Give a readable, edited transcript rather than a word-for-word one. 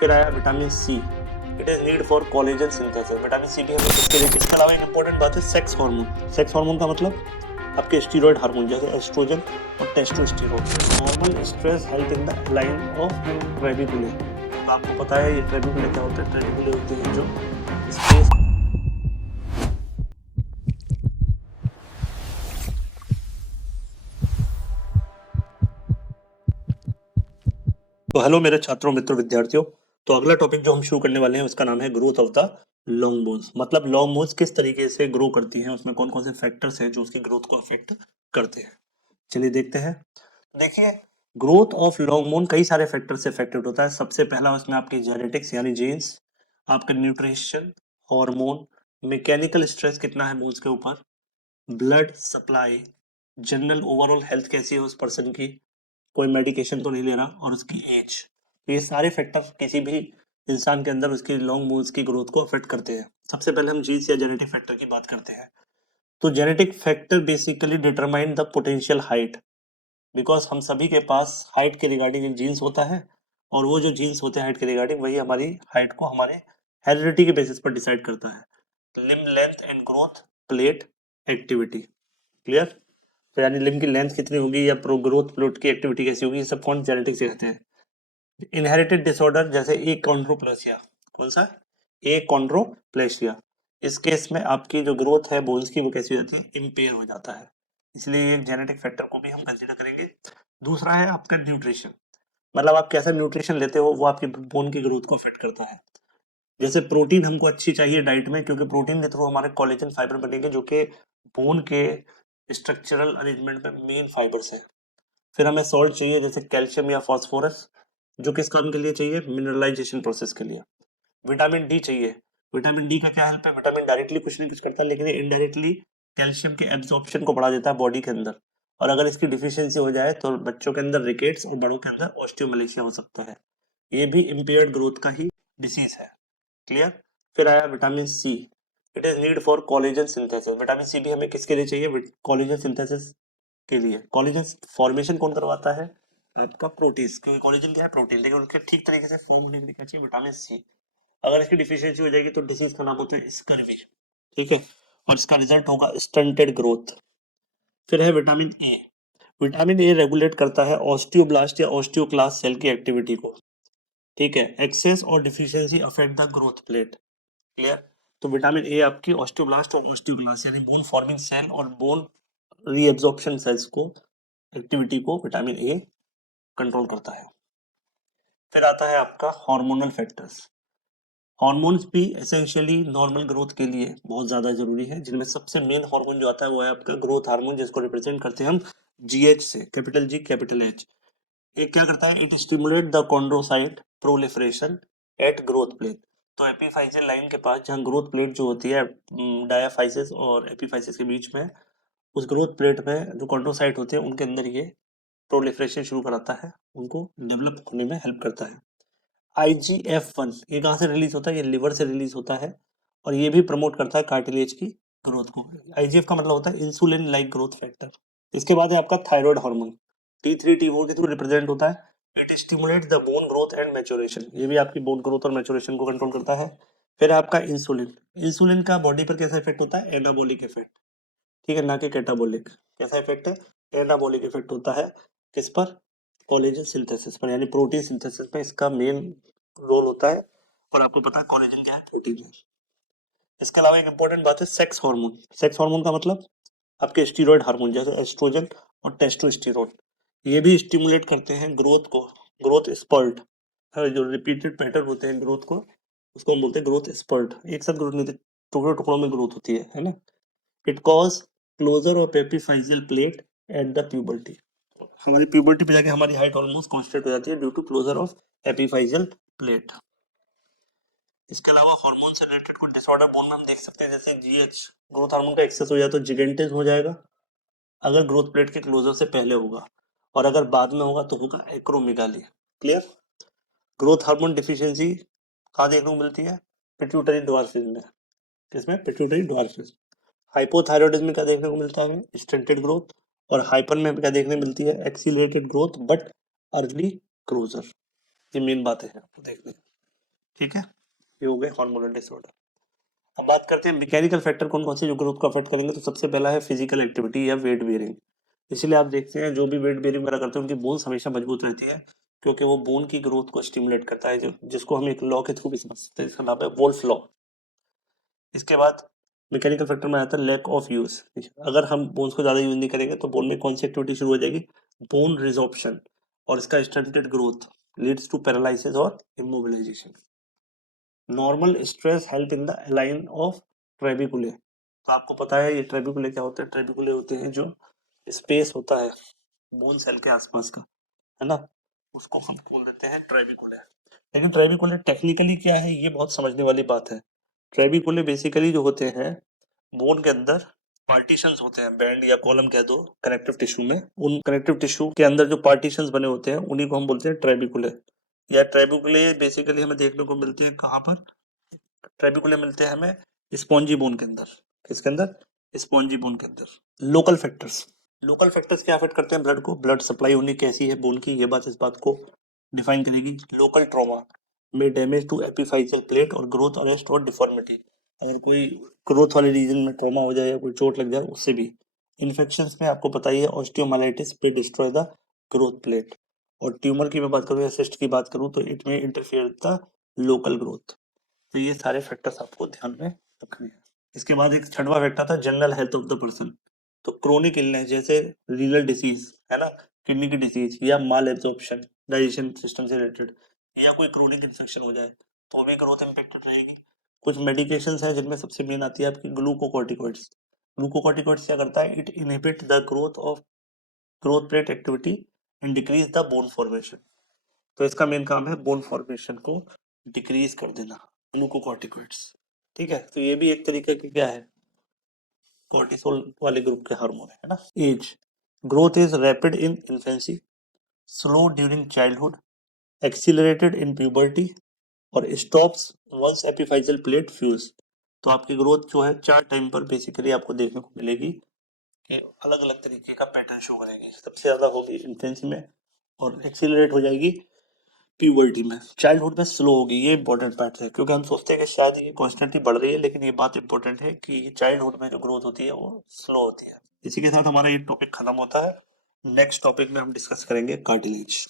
फिर आया vitamin C, it is need for collagen synthesis. Vitamin C भी हमें किसके लिए? इसके अलावा एक इंपॉर्टेंट बात है सेक्स हार्मोन। सेक्स हार्मोन का मतलब आपके स्टीरॉयड हार्मोन जैसे एस्ट्रोजन और testosterone. Normal stress health in the line of trabeculae. तो आपको पता है ये ट्रेबिकुले क्या होता है? ट्रेबिकुले होते हैं जो स्पेस। तो हेलो मेरे छात्रों मित्रों विद्यार्थियों। तो अगला टॉपिक जो हम शुरू करने वाले हैं उसका नाम है growth of the long bones. मतलब लॉन्ग बोन्स किस तरीके से ग्रो करती हैं, उसमें कौन कौन से फैक्टर्स हैं जो उसकी ग्रोथ को अफेक्ट करते हैं। चलिए देखते हैं। देखिए, ग्रोथ ऑफ लॉन्ग बोन कई सारे फैक्टर से अफेक्टेड होता है। सबसे पहला उसमें आपकी जेनेटिक्स यानी जीन्स, आपका न्यूट्रिशन, हार्मोन, मैकेनिकल स्ट्रेस कितना है बोन्स के ऊपर, blood supply, general overall health कैसी है उस पर्सन की, कोई मेडिकेशन तो नहीं ले रहा, और उसकी एज। तो ये सारे फैक्टर किसी भी इंसान के अंदर उसकी लॉन्ग बोन्स की ग्रोथ को अफेक्ट करते हैं। सबसे पहले हम जीन्स या जेनेटिक फैक्टर की बात करते हैं। तो genetic factor basically determine the potential height, because हम सभी के पास हाइट के रिगार्डिंग एक जीन्स होता है, और वो जो जीन्स होते हैं हाइट के रिगार्डिंग वही हमारी हाइट को हमारे हेरिडिटी के बेसिस पर डिसाइड करता है। Limb length and growth plate activity, clear. तो यानी लिम्ब की लेंथ कितनी होगी या प्रो ग्रोथ प्लेट की एक्टिविटी कैसी होगी, ये सब कौन जेनेटिक्स से कहते हैं। इनहेरिटेड डिसऑर्डर जैसे एकॉन्ड्रोप्लासिया, कौन सा? एकॉन्ड्रोप्लासिया। इस केस में आपकी जो ग्रोथ है बोन्स की वो कैसी हो जाती है? इम्पेयर हो जाता है। इसलिए एक जेनेटिक फैक्टर को भी हम कंसीडर करेंगे। दूसरा है आपका न्यूट्रिशन, मतलब आप कैसा न्यूट्रिशन लेते हो वो आपकी बोन की ग्रोथ को अफेक्ट करता है। जैसे प्रोटीन हमको अच्छी चाहिए डाइट में, क्योंकि प्रोटीन के थ्रू हमारे कोलेजन फाइबर बनेंगे जो कि बोन के स्ट्रक्चरल अरेंजमेंट में मेन फाइबर्स हैं। फिर हमें सॉल्ट चाहिए जैसे कैल्शियम या फास्फोरस, जो किस काम के लिए चाहिए? मिनरलाइजेशन प्रोसेस के लिए। विटामिन डी चाहिए। विटामिन डी का क्या हेल्प है? विटामिन डायरेक्टली कुछ नहीं कुछ करता, लेकिन ये इनडायरेक्टली कैल्शियम के एब्जॉर्प्शन को बढ़ा देता है बॉडी के अंदर। और अगर इसकी डिफिशियंसी हो जाए तो बच्चों के अंदर रिकेट्स और बड़ों के अंदर ऑस्टियोमलेशिया हो सकता है। ये भी इम्पेयर्ड ग्रोथ का ही डिसीज है, क्लियर। फिर आया vitamin C, it is need for collagen synthesis. Vitamin C भी हमें किसके लिए चाहिए? कोलेजन सिंथेसिस के लिए। कोलेजन फॉर्मेशन कौन करवाता है? आपका प्रोटीन, क्योंकि कोलेजन क्या है? प्रोटीन, लेकिन उनके ठीक तरीके से फॉर्म होने के लिए क्या चाहिए? Vitamin C. अगर इसकी डिफिशियंसी हो जाएगी तो डिसीज का नाम होता है स्कर्वी, ठीक है। और इसका रिजल्ट होगा स्टंटेड ग्रोथ। फिर है vitamin A. Vitamin A regulate करता है ऑस्टियोब्लास्ट या ऑस्टियोक्लास्ट सेल की एक्टिविटी को, ठीक है। एक्सेस और deficiency affect the growth plate, clear. तो विटामिन ए आपकी ऑस्टियोब्लास्ट और ऑस्टियोक्लास्ट यानी बोन फॉर्मिंग सेल और बोन रीएब्जॉर्प्शन सेल्स को एक्टिविटी को विटामिन ए कंट्रोल करता है। फिर आता है आपका हार्मोनल फैक्टर्स। हार्मोन्स भी एसेंशियली नॉर्मल ग्रोथ के लिए बहुत ज्यादा जरूरी है, जिनमें सबसे मेन हार्मोन जो आता है वो है आपका ग्रोथ हार्मोन, जिसको रिप्रेजेंट करते हैं हम जीएच से, कैपिटल जी कैपिटल एच। ये क्या करता है? It stimulate the chondrocyte proliferation at growth plate. तो एपीफाइसिस लाइन के पास जहाँ ग्रोथ प्लेट जो होती है डायाफाइसिस और एपीफाइसिस के बीच में, उस ग्रोथ प्लेट में जो कॉन्ड्रोसाइट होते हैं उनके अंदर ये प्रोलिफरेशन शुरू कराता है, उनको डेवलप होने में हेल्प करता है। IGF-1 ये कहाँ से रिलीज होता है? ये लिवर से रिलीज होता है, और ये भी प्रमोट करता है कार्टिलेज की ग्रोथ को। IGF का मतलब होता है इंसुलिन लाइक ग्रोथ फैक्टर। इसके बाद है आपका थायराइड हार्मोन, T3 T4 के थ्रू रिप्रेजेंट होता है। It stimulate the bone growth and maturation, ये भी आपकी बोन ग्रोथ और मैच्योरेशन को कंट्रोल करता है। फिर है आपका इंसुलिन। इंसुलिन का बॉडी पर कैसा इफेक्ट होता है? एनाबॉलिक इफेक्ट, ठीक है, ना कि कैटाबॉलिक। कैसा इफेक्ट है? एनाबॉलिक इफेक्ट होता है। किस पर? कोलेजन सिंथेसिस पर, यानी प्रोटीन सिंथेसिस में इसका मेन रोल होता है। और आपको पता है कोलेजन क्या है? प्रोटीन है। इसके अलावा एक इंपॉर्टेंट बात है सेक्स हार्मोन। सेक्स हार्मोन का मतलब आपके स्टीरॉयड हार्मोन जैसे एस्ट्रोजन और टेस्टोस्टेरोन, ये भी स्टिमुलेट करते हैं ग्रोथ को। ग्रोथ स्पर्ट, जो रिपीटेड पैटर्न होते हैं ग्रोथ को, उसको हम बोलते हैं ग्रोथ स्पर्ट। एक साथ ग्रोथ नहीं होती, टुकड़ों टुकड़ों में ग्रोथ होती है ना। It cause closure of epiphyseal plate at the puberty. हमारी प्यूबर्टी पे जाके हमारी हाइट ऑलमोस्ट कांस्टेंट हो जाती है due to closure of epiphyseal plate. इसके अलावा हार्मोन से रिलेटेड कुछ डिसऑर्डर बोन में हम देख सकते हैं, जैसे जीएच, ग्रोथ हार्मोन का एक्सेस हो जाए तो जिगेंटिस हो जाएगा, अगर ग्रोथ प्लेट के क्लोजर से पहले होगा, और अगर बाद में होगा तो होगा acromegaly, clear. Growth hormone deficiency कहाँ देखने को मिलती है? पिट्यूटरी ड्वार्फिज्म में। किसमें? Pituitary dwarfism. हाइपोथायरॉयडिज्म में क्या देखने को मिलता है? Stunted growth. और हाइपर में क्या देखने मिलती है? Accelerated growth but early closure. ये मेन बातें हैं आपको देखने। ठीक है, ये हो गए हार्मोनल डिसऑर्डर। अब बात करते हैं मैकेनिकल फैक्टर कौन कौन से जो ग्रोथ को अफेक्ट करेंगे। तो सबसे पहला है फिजिकल एक्टिविटी या वेट बेयरिंग। इसीलिए आप देखते हैं जो भी वेट बेयरिंग वगैरह करते हैं उनकी बोन्स हमेशा मजबूत रहती है, क्योंकि वो बोन की ग्रोथ को स्टिमुलेट करता है, जो जिसको हम एक लॉ के थ्रू भी समझ सकते हैं, इसका नाम है वोल्फ लॉ। इसके बाद मैकेनिकल फैक्टर में आता है लैक ऑफ यूज। अगर हम बोन्स को ज्यादा यूज नहीं करेंगे तो बोन में कौन सी एक्टिविटी शुरू हो जाएगी, बोन रिजॉर्प्शन, और इसका stunted growth leads to paralysis और immobilisation. Normal stress help in the line of trabeculae. तो आपको पता है ये ट्रेबिकुले क्या होते हैं, ट्रेबिकुले होते हैं जो स्पेस होता है बोन सेल के आसपास का, है ना, उसको हम बोल देते हैं ट्रेबिकुले। लेकिन ट्रेबिकुले टेक्निकली क्या है, ये बहुत समझने वाली बात है। ट्रेबिकुले बेसिकली जो होते हैं बोन के अंदर पार्टीशंस होते हैं, बैंड या कॉलम कह दो कनेक्टिव टिश्यू में, उन कनेक्टिव टिश्यू के अंदर जो पार्टीशंस बने होते हैं उन्हीं को हम बोलते हैं ट्रेबिकुले। या ट्रेबिकुले बेसिकली हमें देखने को मिलते हैं कहाँ पर, ट्रेबिकुले मिलते हैं हमें स्पॉन्जी बोन के अंदर। किसके अंदर, स्पॉन्जी बोन के अंदर। लोकल फैक्टर्स, लोकल फैक्टर्स क्या अफेक्ट करते हैं ब्लड को, ब्लड सप्लाई होनी कैसी है बोन की, ये बात इस बात को डिफाइन करेगी। लोकल ट्रॉमा में डैमेज टू एपिफाइजियल प्लेट और ग्रोथ अरेस्ट और डिफॉर्मिटी, अगर कोई ग्रोथ वाले रीजन में ट्रॉमा हो जाए या कोई चोट लग जाए उससे भी। इन्फेक्शंस में आपको पता ही है ऑस्टियोमाइलिटिस पे डिस्ट्रॉय द ग्रोथ प्लेट। और ट्यूमर की मैं बात करूँ या सिस्ट की बात करूँ तो इट में इंटरफेयर द लोकल ग्रोथ। तो ये सारे फैक्टर्स आपको ध्यान में रखने हैं। इसके बाद एक छठवां फैक्टर था general health of the person. तो क्रोनिक इलनेस जैसे रीनल डिसीज, है ना, किडनी की डिसीज या माल एब्जॉर्प्शन डाइजेशन सिस्टम से रिलेटेड, या कोई क्रोनिक इन्फेक्शन हो जाए तो भी ग्रोथ इम्पेक्टेड रहेगी। कुछ मेडिकेशंस हैं जिनमें सबसे मेन आती है आपकी ग्लूकोकॉर्टिकॉइड्स। ग्लूकोकॉर्टिकॉइड्स क्या करता है, it inhibit the growth of growth plate activity and decrease the bone formation. तो इसका मेन काम है बोन फॉर्मेशन को डिक्रीज कर देना, ग्लूकोकॉर्टिकॉइड्स। ठीक है, तो ये भी एक तरीके की क्या है, कॉर्टिसोल वाले ग्रुप के हार्मोन है ना। As, growth is rapid in infancy, slow during childhood, accelerated in puberty और stops once epiphyseal plate fuse. तो आपकी ग्रोथ जो है 4 टाइम पर बेसिकली आपको देखने को मिलेगी कि अलग अलग तरीके का पैटर्न शो करेगी। सबसे ज्यादा होगी इन्फेंसी में और एक्सीलरेट हो जाएगी प्यूबर्टी में, चाइल्डहुड में स्लो होगी। ये इंपॉर्टेंट फैक्ट है क्योंकि हम सोचते हैं कि शायद ये कॉन्स्टेंटली बढ़ रही है, लेकिन ये बात इंपॉर्टेंट है कि चाइल्डहुड में जो ग्रोथ होती है वो स्लो होती है। इसी के साथ हमारा ये टॉपिक खत्म होता है। नेक्स्ट टॉपिक में हम डिस्कस करेंगे कार्टिलेज।